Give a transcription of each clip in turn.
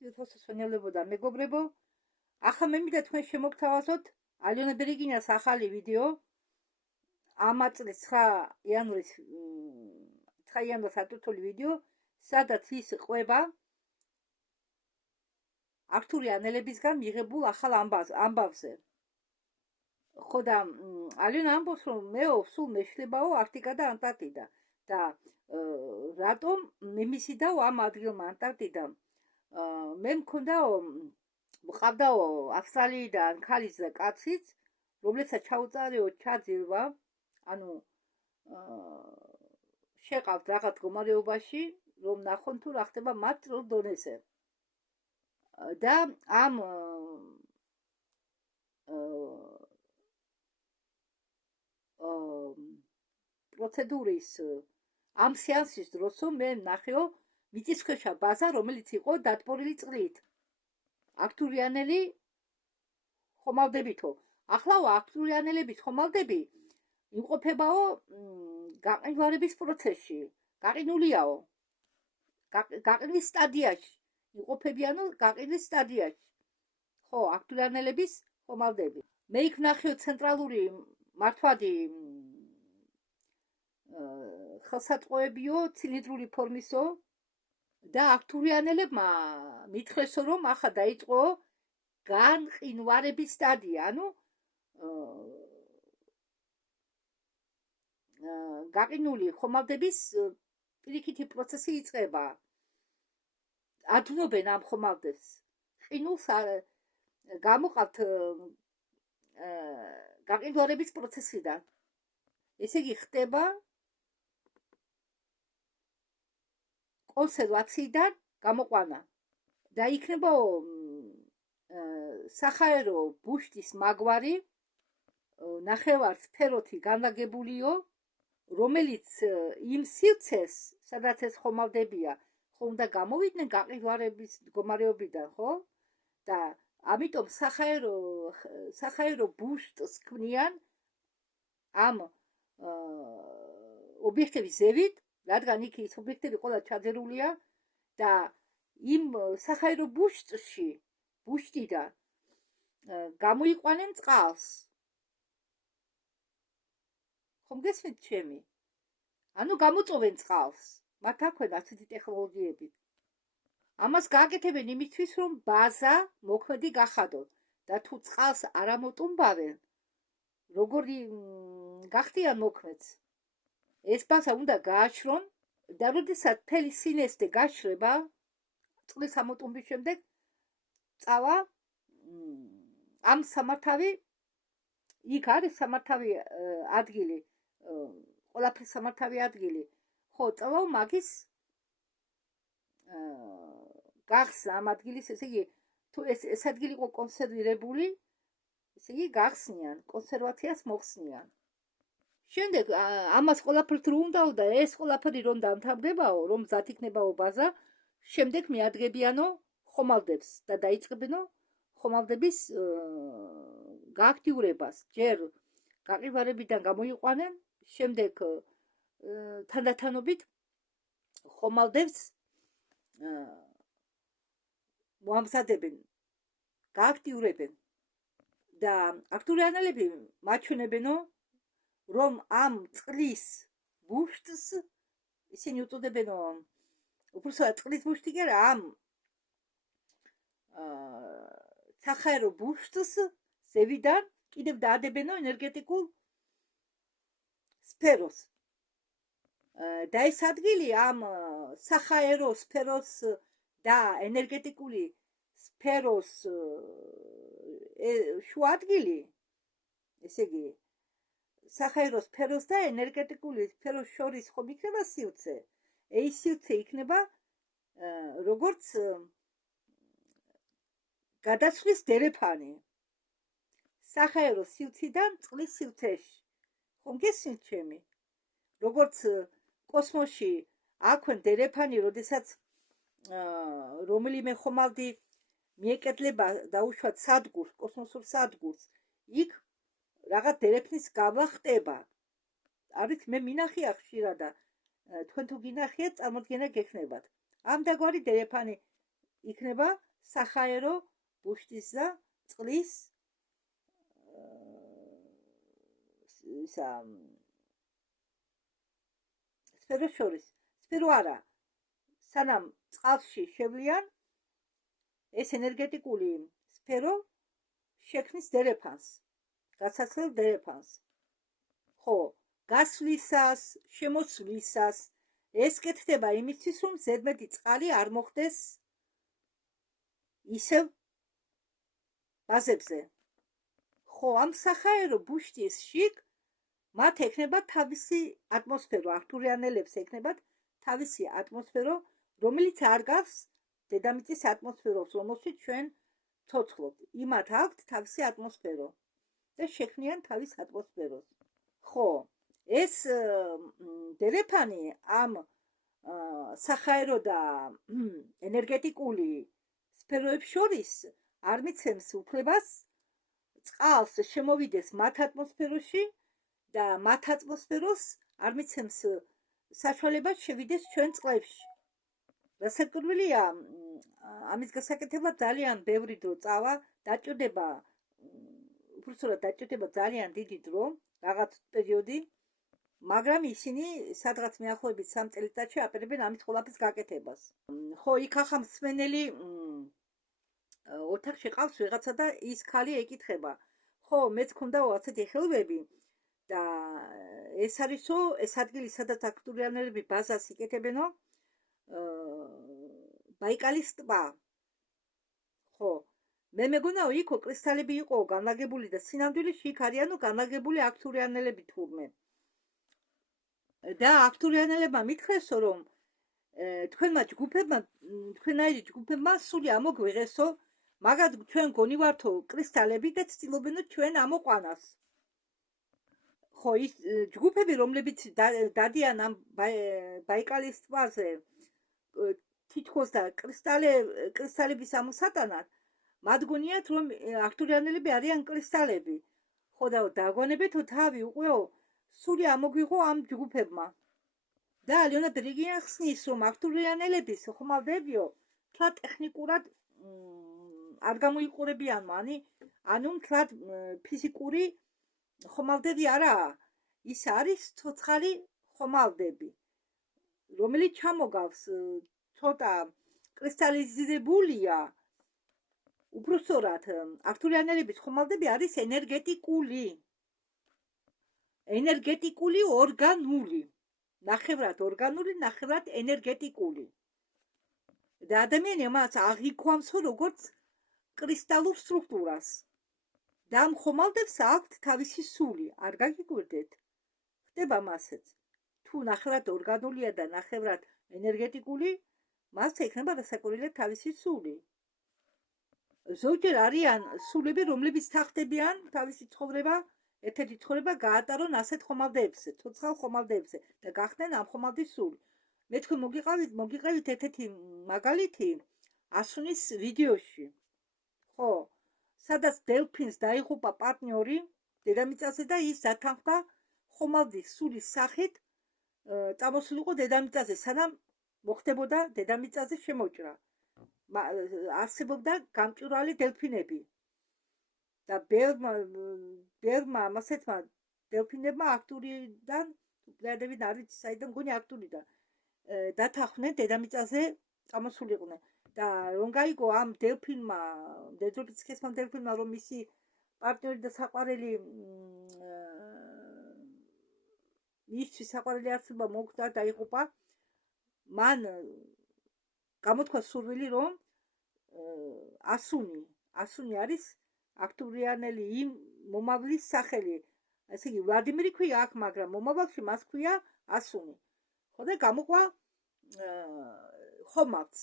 თოსასვენელებო და მეგობრებო, ახლა მე მინდა თქვენ შემოგთავაზოთ ალიონა ბერეგინას ახალი ვიდეო ამ წლის 9 იანვრის სატვირთული ვიდეო, სადაც ის ყვება ართურიანელებისგან მიღებულ ახალ ამბავზე. ხო და ალიონა ამბობს, რომ მეო სულ მეშლებაო არქტიკა და ანტარქტიდა და რატომ მე მისიდაო ამ ადგილმა ანტარქტიდა. მე მყავდაო ავსტრალიიდან ქალიც და კაციც, რომლებსაც ჩაუწარიო ჩაძირვა, ანუ შეყავთ რაღაც მდგომარეობაში, რომ ნახონ თუ რა ხდება მათ წრულ დონეზე. და ამ პროცედურის ამ სეანსის დროსო მე ნახეო მიწისქვეშა ბაზა, რომელიც იყო დატბორილი წყლით. ართურიანელი ხომალდებითო. ახლაო ართურიანელების ხომალდები იმყოფებაო გაყინვარების პროცესში. გაყინულიაო. გაყინვის სტადიაში. იმყოფებიანო გაყინვის სტადიაში. ხო, ართურიანელების ხომალდები. მე იქ ვნახეო ცენტრალური მართვადი ხელსაწყოებიო, ცილინდრული ფორმისო და ართურიანელებმა მითხრესო, რომ ახლა დაიწყო განყინვარების სტადია, ანუ გაყინული ხომალდების პირიქითი პროცესი იწყება. ადვნობენ ამ ხომალდებს. ყინულს გამოყავთ გაყინვარების პროცესიდან. ესე იგი ხდება კონსერვაციიდან გამოყვანა და იქნება საჰაერო ბუშტის მაგვარი, ნახევარსფეროთი განლაგებულიო, რომელიც იმ სივრცეს, სადაც ეს ხომალდებია, ხომ და გამოვიდნენ გაყინვარების მდგომარეობიდან, ხო? და ამიტომ საჰაერო ბუშტს ქმნიან ამ ობიექტების ზევით, რადგან იქ ის ობიექტები ყველა ჩაძერულია და იმ საჰაერო ბუშტიდან გამოიყვანენ წყალს. ხომ გესმით ჩემი? ანუ გამოწოვენ წყალს. მათ აქვენ ასეთი ტექნოლოგიები. ამას გააკეთებენ იმისთვის, რომ ბაზა მოქმედი გახადონ და თუ წყალს არ ამოტუმბავენ, როგორი გახდიან მოქმედს. ეს ბაზა უნდა გააშრონ და როდესაც მთელი სინესტე გაშრება, წყლის ამოტუმბვის შემდეგ წავა ამ სამართავი, იქ არის სამართავი ადგილი, ყველაფრის სამართავი ადგილი. ხო, წავა მაგის გახსნა ამ ადგილის, ესე იგი, თუ ეს ადგილი იყო კონსერვირებული, ესე იგი გახსნიან, კონსერვაციას მოხსნიან. შემდეგ ამას ყველაფერს რო უნდაო და ეს ყველაფერი რომ დამთავრდებაო, რომ მზად იქნებაო ბაზა, შემდეგ მიადგებიანო ხომალდებს და დაიწყებინო ხომალდების გააქტიურებას. ჯერ გაყინვარებიდან გამოიყვანენ, შემდეგ თანდათანობით ხომალდებს მოამზადებენ, გააქტიურებენ და ართურიანელები მაჩვენებენო, რომ ამ წყლის ბუშტს ისინი უწოდებენო, უბრალოდ წყლის ბუშტი კი არა, ამ საჰაერო ბუშტს ზევიდან კიდევ დაადებენო ენერგეტიკულ სფეროს. და ეს ადგილი ამ საჰაერო სფეროს და ენერგეტიკული სფეროს შუა ადგილი, ესე იგი, საჰაერო სფეროს და ენერგეტიკული სფეროს შორის ხომ იქნება სივრცე. ეს სივრცე იქნება როგორც გადაცვლის დერეფანი საჰაერო სივრციდან წყლის სივრცეში. ხომ გესმით ჩემი? როგორც კოსმოსში აქვენ დერეფანი, როდესაც რომელიმე ხომალდი მიეკეთლება დაუშვათ სადგურს, კოსმოსურ სადგურს, იქ რაღაც დერეფნის გავლა ხდება. არის მე მინახია ხშირად და თქვენ თუ გინახიათ, წარმოდგენა გექნებათ. ამ დაგვარი დერეფანი იქნება სახაერო ბუშტის და წყლის ისა სფეროს შორის. სფერო არა, სანამ წყალში შევლიან ეს ენერგეტიკული სფერო შექმნის დერეფანს, გასაცვლელ დერეფანს. ხო, გასვლისას, შემოსვლისას ეს კეთდება იმისთვის, რომ ზედმეტი წყალი არ მოხდეს ისევ ბაზებზე. ხო, ამ სახაერო ბუშტის შიგ მათ ექნება თავისი ატმოსფერო, ართურიანელებს ექნებათ თავისი ატმოსფერო, რომელიც არ გავს დედამიწის ატმოსფეროს, რომელშიც ჩვენ ცოცხლობთ. იმათ აქვთ თავისი ატმოსფერო და შექმნიან თავის ატმოსფეროს. ხო, ეს დერეფანი ამ სახაერო და ენერგეტიკული სფეროებს შორის არ მიცემს უფლებას წყალს შემოვიდეს მათ ატმოსფეროში და მათ ატმოსფეროს არ მიცემს საშუალებას შევიდეს ჩვენ წყლებში. რასაკვირველია, ამის გასაკეთებლად ძალიან ბევრი დრო წავა, დაჭირდება ძალიან დიდი დრო, რაღაც პერიოდი, მაგრამ ისინი სადღაც მეახლოებით 3 წელიწადში აპირებენ ამის ყველაფრის გაკეთებას. ხო, იქ ახლა მსმენელი ოთახში ყავს ვიღაცა და ის ქალი ეკითხება, ხო, მეც მქონდა ასეთი ხელვები და ეს არისო, ეს ადგილი, სადაც აქტურიანელები ბაზას იკეთებენო, ბაიკალის ტბა. ხო, მე მეგონაო, იქო კრისტალები იყო განლაგებული და სინამდვილეში იქ არიანო განლაგებული აქტურიანელები თურმე. და აქტურიანელებმა მითხრესო, რომ თქვენმა ჯგუფებმა, თქვენაირი ჯგუფებმა სული ამოგვიღესო, მაგათ ჩვენ გონივართო კრისტალები და ცდილობენო ჩვენ ამოყვანას. ხო, ის ჯგუფები, რომლებიც დადიან ამ ბაიკალის ტბაზე თითქოს და კრისტალების ამოსატანად, მათ გონიათ, რომ აქტურიანელები არიან კრისტალები. ხო, და დაგონებეთო თავი უყეო, სული ამოგვიღო ამ ჯგუფებმა. და ალიონა ბრიგიან ხსნის, რომ აქტურიანელების ხომალდებიო, თლად ტექნიკურად არ გამოიყურებიან, ანუ თლად ფიზიკური ხომალდები არაა. ის არის ცოცხალი ხომალდები, რომელიც ჩამოგავს ცოტა კრისტალიზირებულია. უბრალოდ აქტურიანელების ხომალდები არის ენერგეტიკული ორგანული, ნახევრად ორგანული, ნახევრად ენერგეტიკული. და ადამიანი მას აღიქვამსო როგორც კრისტალურ სტრუქტურას. და ამ ხომალდებს აქვთ თავისი სული, არ გაგიკვირდეთ? ხდება მასეც. თუ ნახევრად ორგანულია და ნახევრად ენერგეტიკული, მას ექნება რასაკვირველია თავისი სული. ზოგჯერ არიან სულები, რომლებიც თახდებიან თავისი ცხოვრება, ერთ-ერთი ცხოვრება გაატარონ ასეთ ხომალდებზე, ცოცხალ ხომალდებზე და გახდნენ ამ ხომალდის სული. მე თქვენ მოგიყევით ერთ-ერთი მაგალითი ასუნის ვიდეოში. ხო, სადაც დელფინს დაიღუპა პარტნიორი დედამიწაზე და ის დათანხმდა ხომალდის სულის სახით წამოსულიყო დედამიწაზე, სანამ მოხდებოდა დედამიწაზე შემოჭრა. არსებობდა გამჭვირვალე დელფინები და ბევრმა ამასეთმა დელფინებმა აქტურიდან, პლეადები არ ვიცი საიდან, მგონი აქტურიდან დათანხმდნენ დედამიწაზე წამოსულიყვნენ. და რომ გაიგო ამ დელფინმა, დედრობიცქესმა დელფინმა, რომ მისი პარტნიორი და საყვარელი მისთვის საყვარელი არსება მოკვდა და დაიღუპა, მან გამოთქვა სურვილი, რომ ასუნი არის აქტურიანელი იმ მომავლის სახელი. ესე იგი, ვლადიმირი ქვია აქ, მაგრამ მომავალში მას ქვია ასუნი. ხო, და გამოყვა ხომალდს.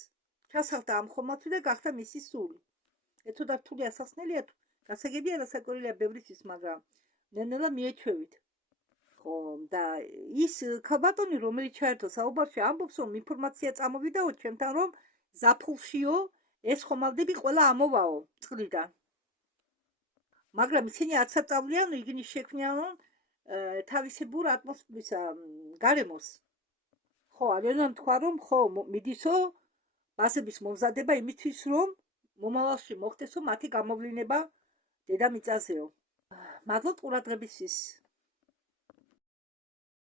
ჩასახდა ამ ხომალდში და გახდა მისი სული. ეცოდა რთული ასახსნელია, გასაგებია, რასაკვირველია ბევრისთვის, მაგრამ ნელ-ნელა მიეჩვევით. ხო, და ის ქალბატონი, რომელიც ჩაერთო საუბარში, ამბობს, რომ ინფორმაცია წამოვიდაო ჩემთან, რომ ზაფხულშიო ეს ხომალდები ყველა ამოვაო წყლიდან. მაგრამ ისინი არც აწავლიან, იგივე შექმნიანო თავისებურ ატმოსფეროს გარემოს. ხო, ალიონამ თქვა, რომ ხო, მიდისო ბაზების მომზადება იმისთვის, რომ მომავალში მოხდესო მათი გამოვლენა დედამიწაზეო. მადლობთ ყურადღებისთვის.